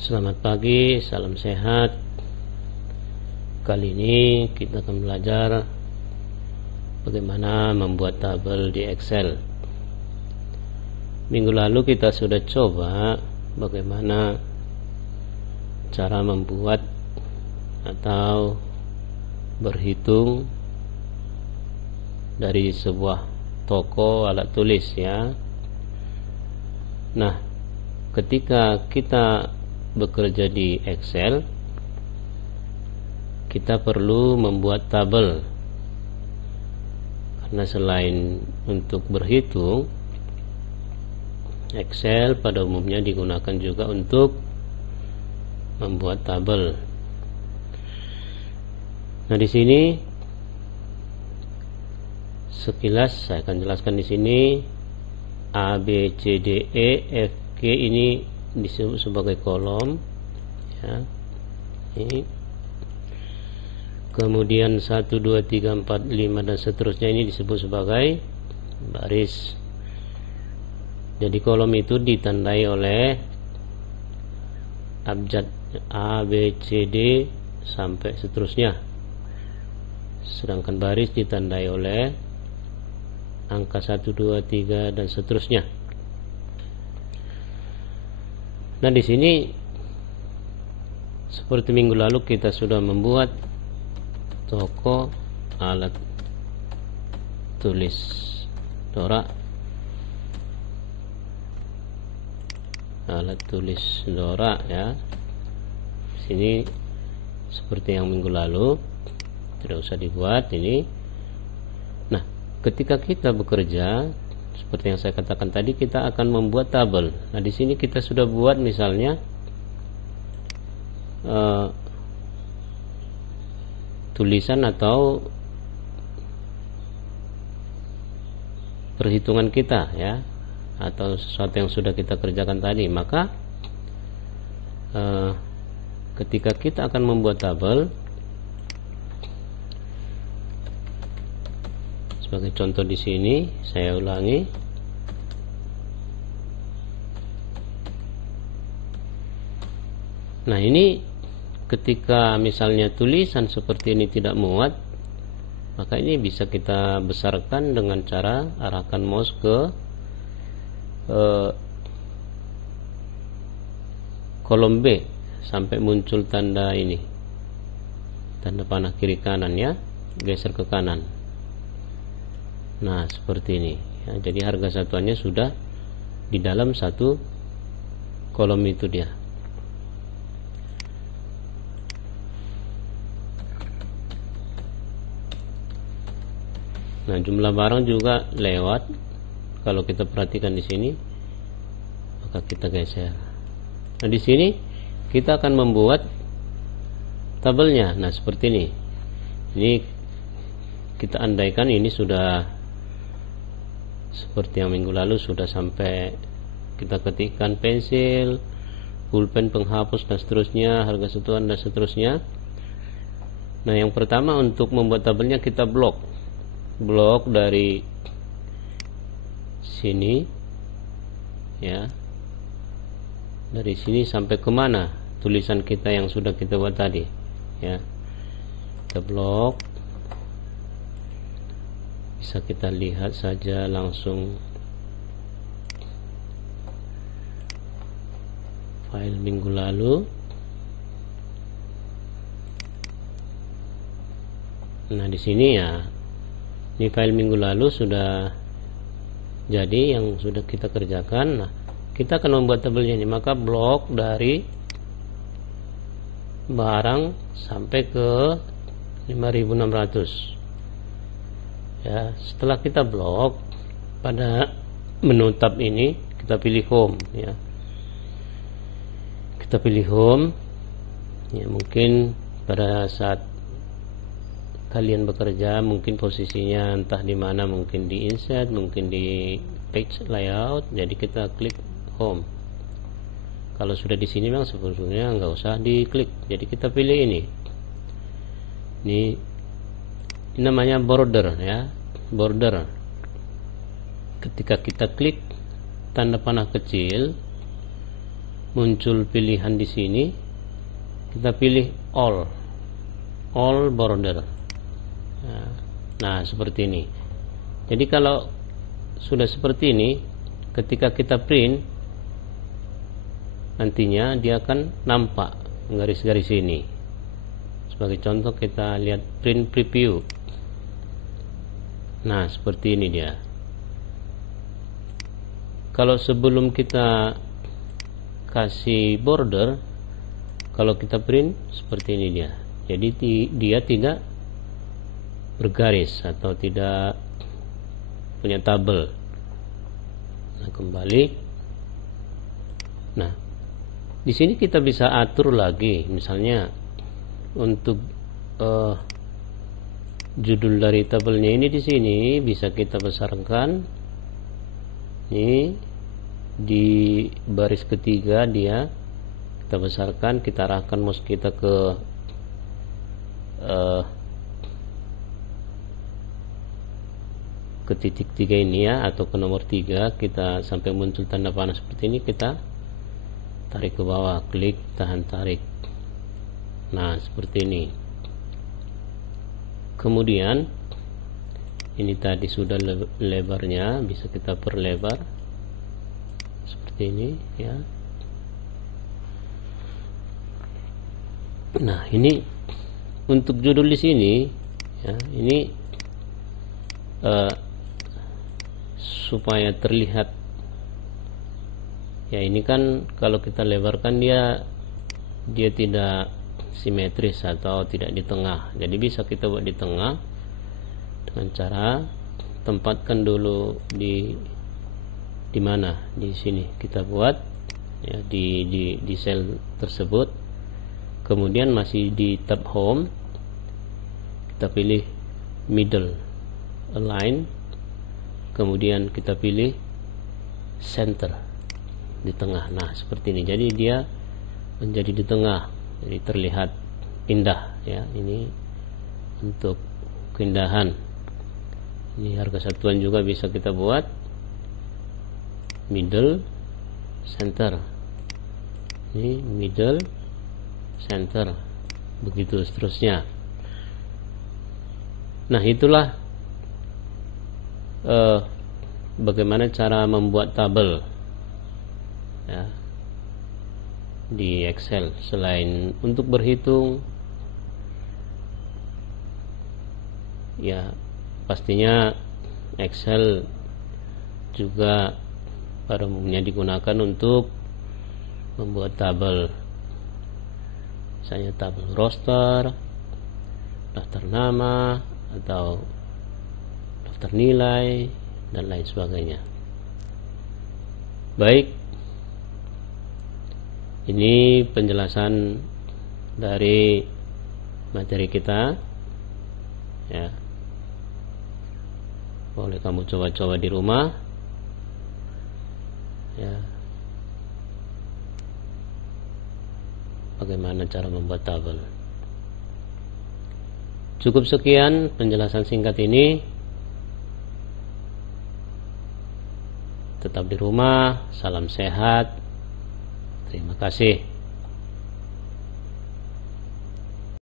Selamat pagi, salam sehat. Kali ini kita akan belajar bagaimana membuat tabel di Excel. Minggu lalu kita sudah coba bagaimana cara membuat atau berhitung dari sebuah toko alat tulis ya. Nah, ketika kita bekerja di Excel, kita perlu membuat tabel, karena selain untuk berhitung, Excel pada umumnya digunakan juga untuk membuat tabel. Nah, di sini sekilas saya akan jelaskan di sini A, B, C, D, E, F, G ini disebut sebagai kolom ya. Ini kemudian 1, 2, 3, 4, 5 dan seterusnya ini disebut sebagai baris. Jadi kolom itu ditandai oleh abjad A, B, C, D sampai seterusnya, sedangkan baris ditandai oleh angka 1, 2, 3 dan seterusnya. Nah, di sini seperti minggu lalu kita sudah membuat toko alat tulis Dora. Alat tulis Dora ya. Sini seperti yang minggu lalu, tidak usah dibuat ini. Nah, ketika kita bekerja seperti yang saya katakan tadi, kita akan membuat tabel. Nah, di sini kita sudah buat misalnya tulisan atau perhitungan kita ya, atau sesuatu yang sudah kita kerjakan tadi. Maka ketika kita akan membuat tabel, sebagai contoh di sini saya ulangi. Nah, ini ketika misalnya tulisan seperti ini tidak muat, maka ini bisa kita besarkan dengan cara arahkan mouse ke kolom B sampai muncul tanda ini, tanda panah kiri kanan ya, geser ke kanan. Nah, seperti ini ya, jadi harga satuannya sudah di dalam satu kolom itu dia. Nah, jumlah barang juga lewat. Kalau kita perhatikan di sini, maka kita geser. Nah, di sini kita akan membuat tabelnya. Nah, seperti ini. Ini kita andaikan ini sudah seperti yang minggu lalu, sudah sampai kita ketikkan pensil, pulpen, penghapus dan seterusnya, harga satuan dan seterusnya. Nah, yang pertama untuk membuat tabelnya kita blok dari sini ya, dari sini sampai kemana tulisan kita yang sudah kita buat tadi ya, kita blok. Bisa kita lihat saja langsung file minggu lalu. Nah, di sini ya, ini file minggu lalu sudah jadi yang sudah kita kerjakan. Nah, kita akan membuat tabelnya ini, maka blok dari barang sampai ke 5.600 ya. Setelah kita blok, pada menu tab ini kita pilih home ya, kita pilih home ya. Mungkin pada saat kalian bekerja mungkin posisinya entah di mana, mungkin di insert, mungkin di page layout, jadi kita klik home. Kalau sudah di sini memang sebetulnya nggak usah diklik, jadi kita pilih ini namanya border ya, border. Ketika kita klik tanda panah kecil, muncul pilihan di sini, kita pilih all border. Nah, seperti ini. Jadi kalau sudah seperti ini, ketika kita print, nantinya dia akan nampak garis-garis ini. Sebagai contoh kita lihat print preview. Nah, seperti ini dia. Kalau sebelum kita kasih border, kalau kita print seperti ini dia. Jadi dia tidak bergaris atau tidak punya tabel. Nah, kembali. Nah, di sini kita bisa atur lagi, misalnya untuk judul dari tabelnya ini di sini bisa kita besarkan. Ini di baris ketiga dia kita besarkan, kita arahkan mouse kita ke titik 3 ini ya, atau ke nomor 3, kita sampai muncul tanda panah seperti ini, kita tarik ke bawah, klik, tahan, tarik. Nah, seperti ini. Kemudian ini tadi sudah lebarnya, bisa kita perlebar seperti ini ya. Nah, ini untuk judul di sini ya, ini supaya terlihat ya, ini kan kalau kita lebarkan dia tidak simetris atau tidak di tengah. Jadi bisa kita buat di tengah dengan cara tempatkan dulu di mana, di sini kita buat ya, di sel tersebut. Kemudian masih di tab home, kita pilih middle align, kemudian kita pilih center di tengah. Nah, seperti ini. Jadi dia menjadi di tengah, jadi terlihat indah ya. Ini untuk keindahan. Ini harga satuan juga bisa kita buat middle center. Ini middle center, begitu seterusnya. Nah, itulah bagaimana cara membuat tabel ya, di Excel. Selain untuk berhitung ya, pastinya Excel juga pada umumnya digunakan untuk membuat tabel, misalnya tabel roster, daftar nama, atau daftar nilai, dan lain sebagainya. Baik, ini penjelasan dari materi kita ya. Boleh kamu coba-coba di rumah ya, bagaimana cara membuat tabel. Cukup sekian penjelasan singkat ini. Tetap di rumah, salam sehat. Terima kasih.